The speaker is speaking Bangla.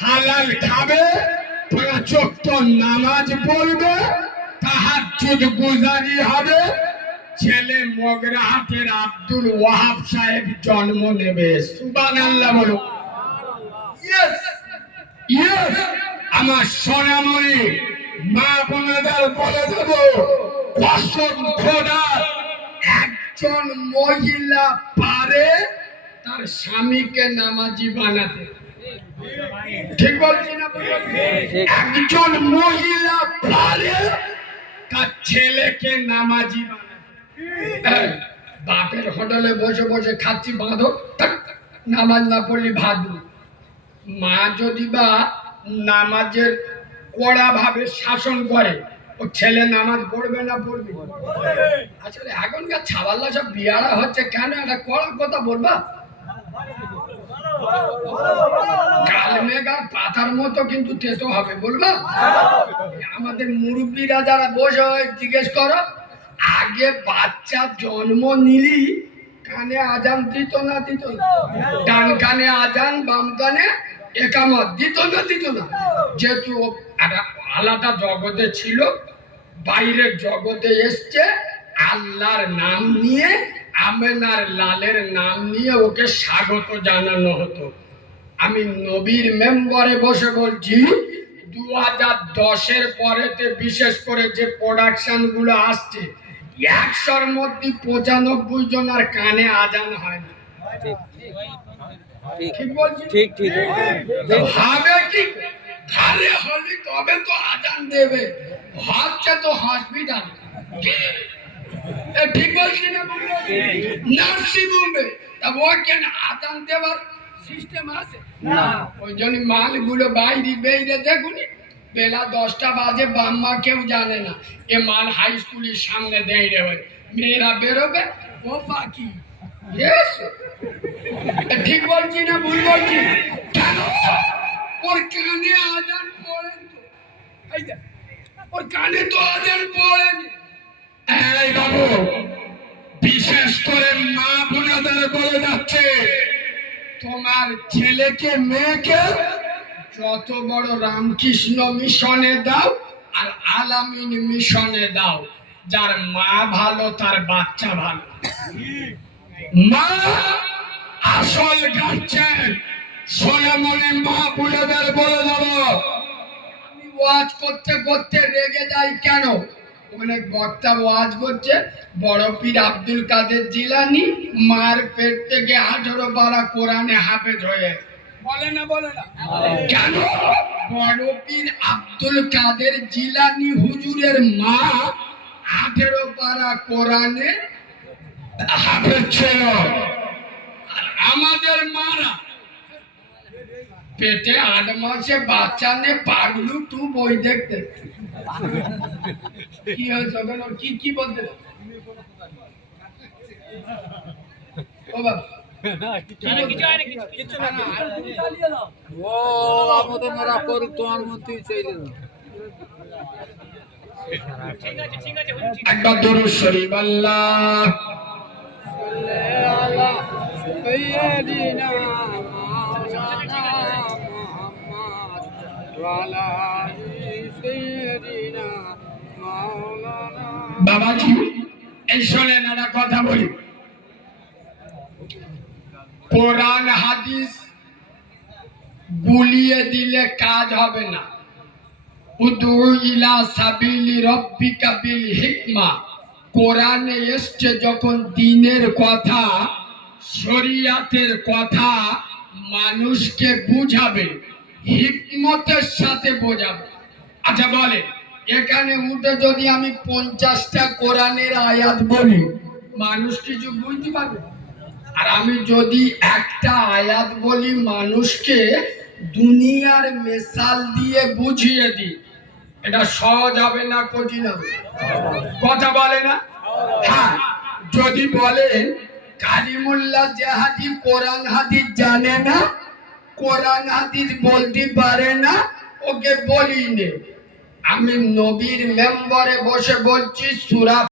হালাল খাবে, 5 ওয়াক্ত নামাজ পড়বে, তাহাজ্জুদ গুজারি হবে, ছেলে মগরাহাটের আব্দুল ওয়াহাব সাহেব জন্ম নেবে। সুবহানাল্লাহ বলো। Yes yes. আমার সোনামণি মা বোনেদের বলে দেব, কসম খোদার, একজন মহিলা পারে তার স্বামীকে নামাজি বানাতে। ঠিক বলছি না? একজন মহিলা পারে তার ছেলেকে নামাজি বানাতে। বাপের হোটেলে বসে বসে খাচ্ছি, বাঁধো, নামাজ না পড়লি ভাত। মা যদি বা নামাজের কড়া ভাবে শাসন করে, ও ছেলে নামাজ পড়বে না পড়বে? আসলে এখনকার ছাওয়াল্লা সব বিয়ারা হচ্ছে কেন? একটা কড়া কথা বলবা, কালমেঘার পাতার মতো কিন্তু তেতো হবে, বলবা? আমাদের মুরব্বীরা যারা বসে জিজ্ঞেস করো, আগে বাচ্চা জন্ম নিলি কানে আজান দিত না দিত না? ডান কানে আজান, বাম কানে একামত, দিত না দিত না? যেহেতু একটা আলাদা জগতে ছিল, বাইরের জগতে এসছে, আল্লাহর নাম নিয়ে, আমেনার লালের নাম নিয়ে ওকে স্বাগত জানানো হতো। আমি নবীর মেম্বারে বসে বলছি, 2010-এর পরেতে বিশেষ করে যে প্রোডাকশন গুলো আসছে, 100-র মধ্যে 95 জনের কানে আজান হয় না। ঠিক বলছি? ঠিক ঠিক। ভাবে কি ঘরে হলি তবে তো আজান দেবে, হচ্ছে তো হসপিটাল। ঠিক বলছি না? নার্সিং হোমে ওখানে আজান দেওয়ার সিস্টেম আছে না। ওই জন্য মালগুলো বাইরে বেরিয়ে দেখুনি, বেলা 10টা বাজে, বাম্মা কেউ জানে না, এ মাল হাই স্কুলের সামনে দাঁড়িয়ে হয়, মেয়েরা বেরোবে, ও বাকি। ঠিক বলছি না ভুল বলছি? কেন? ওর কানে আজান পড়েন তো, ওর কানে তো আজান পড়েন। এই বাবু, বিশেষ করে মা বোনেদের বলে যাচ্ছে, তোমার ছেলেকে মেয়েকে যত বড় রামকৃষ্ণ মিশনে দাও আর আলামিন মিশনে দাও, যার মা ভালো তার বাচ্চা ভালো। মা আসল গার্জেন। সোনামণি মা বোনেদের বলে দেব, আমি ওয়াজ করতে করতে রেগে যাই কেন? অনেক বক্তা ওয়াজ করছে, বড় পীর আব্দুল কাদের জিলানী মার পেট থেকে 18 পারা কোরআনে হাফেজ হয়ে, বলে না বলে না? কেন? বড় পীর আব্দুল কাদের জিলানী হুজুরের মা 18 পারা কোরআনে হাফেজ ছিল। আর আমাদের মারা পেটে 8 মাসে বাচ্চা নে পাগলু টু বই দেখতে। কি হয়েছে ওখানে? কি বলতে? ও বাবা, একবার দরুদ শরীফ আল্লাহ বাবাজি। এই শোনেন একটা কথা বলি, কোরআন হাদিস গুলিয়ে দিলে কাজ হবে না। উদউ ইলা সাবিলি রাব্বিকা বিল হিকমা, কোরআনে এসছে যখন দ্বীনের কথা, শরীয়তের কথা মানুষকে বুঝাবে, হিকমতের সাথে বোঝাবে। আচ্ছা বলে, এখানে উঠে যদি আমি 50টা কোরআনের আয়াত বলি, মানুষ কিছু বুঝতে পারবে? আর আমি যদি একটা আয়াত বলি, মানুষকে দুনিয়ার মেসাল দিয়ে বুঝিয়ে দিই, এটা সহজ হবে না কঠিন হবে? কথা বলে না? হ্যাঁ, যদি বলেন কালিমুল্লাহ জাহাদি কোরআন হাদিস জানে না, কোরআন হাদিস বলতে পারে না, ওকে বলি নে। আমি নবীর মেম্বারে বসে বলছি, সূরা